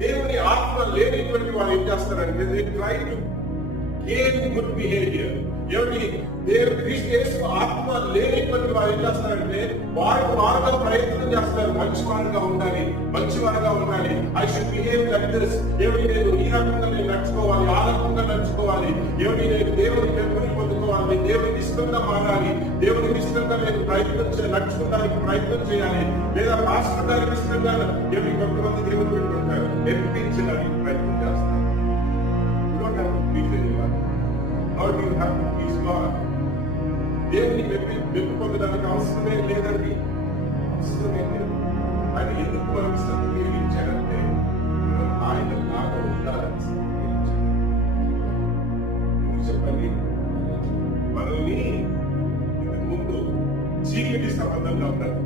దేవుని ఆత్మ లేనిటువంటి వాళ్ళు ఏం చేస్తారంటే they try to gain good behaviour. క్రీస్తు యేసు ఆత్మ లేనిటువంటి వారు ఏం చేస్తారంటే వారుగా ప్రయత్నం చేస్తారు. మంచివారుగా ఉండాలి. I should behave like this. నేను ఈ రకంగా నేను నడుచుకోవాలి, ఆ రకంగా నడుచుకోవాలి. నేను దేవుని మెప్పుని పొందుకోవాలి, దేవునికి ఇష్టంగా మారాలి, దేవునికి ఇష్టంగా నేను నడుచుకోవడానికి ప్రయత్నం చేయాలి. లేదా పాస్టర్ గారికి ఇష్టంగా కొంతమంది దేవుని పెట్టుకుంటారు, మెప్పించడానికి ప్రయత్నం చేస్తారు. You don't have to please anyone. Nor do you have to please God. దేవుని మెప్పు పొందడానికి అవసరమే లేదండి. ఆయన ఎందుకు మనకు సర్టిఫికేట్ ఇచ్చాడంటే ఆయన లాగా ఉండాలని చెప్పండి. మనల్ని ఇంతకు ముందు చీకటి సంబంధంగా ఉన్నారు.